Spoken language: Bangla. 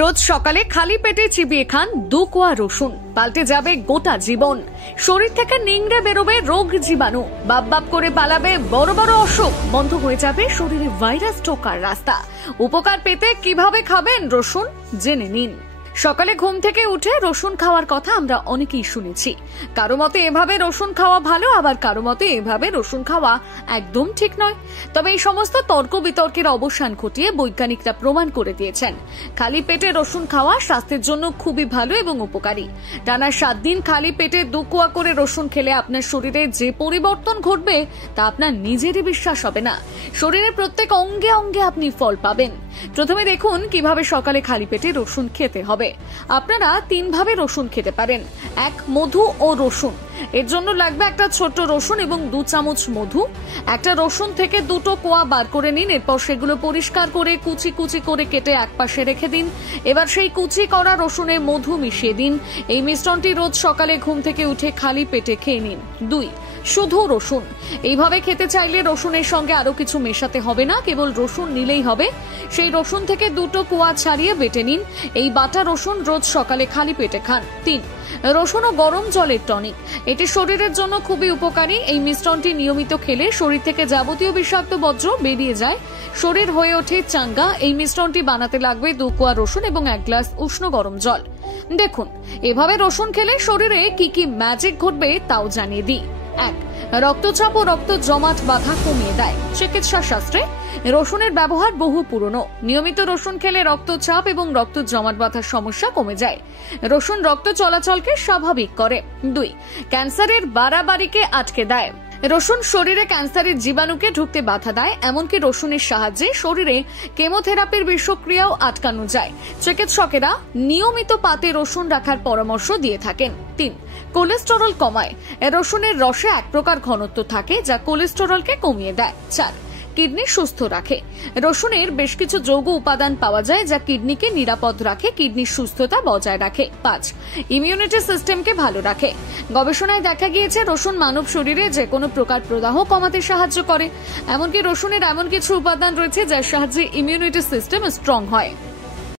রোজ সকালে খালি পেটে চিবিয়ে খান 2 কোয়া রসুন, পাল্টে যাবে গোটা জীবন। শরীর থেকে নিংড়ে বেরোবে রোগ জীবাণু, বাপ করে পালাবে বড় বড় অসুখ, বন্ধ হয়ে যাবে শরীরে ভাইরাস ঢোকার রাস্তা। উপকার পেতে কিভাবে খাবেন রসুন জেনে নিন। সকালে ঘুম থেকে উঠে রসুন খাওয়ার কথা আমরা অনেকেই শুনেছি। কারো মতে এভাবে রসুন খাওয়া ভালো, আবার কারো মতে এভাবে রসুন খাওয়া একদম ঠিক নয়। তবে এই সমস্ত তর্ক বিতর্কের অবসান ঘটিয়ে বৈজ্ঞানিকরা প্রমাণ করে দিয়েছেন খালি পেটে রসুন খাওয়া স্বাস্থ্যের জন্য খুবই ভালো এবং উপকারী। টানা 7 দিন খালি পেটে 2 কোয়া করে রসুন খেলে আপনার শরীরে যে পরিবর্তন ঘটবে তা আপনার নিজেরই বিশ্বাস হবে না। শরীরের প্রত্যেক অঙ্গে অঙ্গে আপনি ফল পাবেন। প্রথমে দেখুন কিভাবে সকালে খালি পেটে রসুন খেতে হবে। আপনারা 3 ভাবে রসুন খেতে পারেন। 1, মধু ও রসুন। এর জন্য লাগবে একটা ছোট্ট রসুন এবং 2 চামচ মধু। একটা রসুন থেকে 2টো কোয়া বার করে নিন, এরপর সেগুলো পরিষ্কার করে কুচি কুচি করে কেটে একপাশে রেখে দিন। এবার সেই কুচি করা রসুনে মধু মিশিয়ে দিন। এই মিশ্রণটি রোজ সকালে ঘুম থেকে উঠে খালি পেটে খেয়ে নিন। 2, শুধু রসুন। এইভাবে খেতে চাইলে রসুনের সঙ্গে আরো কিছু মেশাতে হবে না, কেবল রসুন নিলেই হবে। সেই রসুন থেকে 2টো কোয়া ছাড়িয়ে বেটে নিন। এই বাটা রসুন রোজ সকালে খালি পেটে খান। 3, রসুন ও গরম জলের টনিক। এটি শরীরের জন্য খুবই উপকারী। এই মিশ্রণটি নিয়মিত খেলে শরীর থেকে যাবতীয় বিষাক্ত বর্জ্য বেরিয়ে যায়, শরীর হয়ে ওঠে চাঙ্গা। এই মিশ্রণটি বানাতে লাগবে 2 কোয়া রসুন এবং 1 গ্লাস উষ্ণ গরম জল। দেখুন এভাবে রসুন খেলে শরীরে কি কি ম্যাজিক ঘটবে তাও জানিয়ে দিই। 1, রক্তচাপ ও রক্ত জমাট বাঁধা কমিয়ে দেয়। চিকিৎসা শাস্ত্রে রসুনের ব্যবহার বহু পুরনো। নিয়মিত রসুন খেলে রক্তচাপ এবং রক্ত জমাট বাঁধার সমস্যা কমে যায়। রসুন রক্ত চলাচলকে স্বাভাবিক করে। 2, ক্যান্সারের বাড়াবাড়িকে আটকে দেয়। রসুন শরীরে ক্যান্সারের জীবাণুকে ঢুকতে বাধা দেয়। এমনকি রসুনের সাহায্যে শরীরে কেমোথেরাপির বিষক্রিয়াও আটকানো যায়। চিকিৎসকেরা নিয়মিত পাতে রসুন রাখার পরামর্শ দিয়ে থাকেন। 3, কোলেস্টেরল কমায়। রসুনের রসে এক প্রকার ঘনত্ব থাকে যা কোলেস্টেরলকে কমিয়ে দেয়। 4, কিডনি সুস্থ রাখে। রসুনের বেশ কিছু যৌগ উপাদান পাওয়া যায় যা কিডনিকে নিরাপদ রাখে, কিডনির সুস্থতা বজায় রাখে। 5, ইমিউনিটি সিস্টেমকে ভালো রাখে। গবেষণায় দেখা গিয়েছে রসুন মানব শরীরে যে কোনো প্রকার প্রদাহ কমাতে সাহায্য করে। এমনকি রসুনের এমন কিছু উপাদান রয়েছে যার সাহায্যে ইমিউনিটি সিস্টেম স্ট্রং হয়।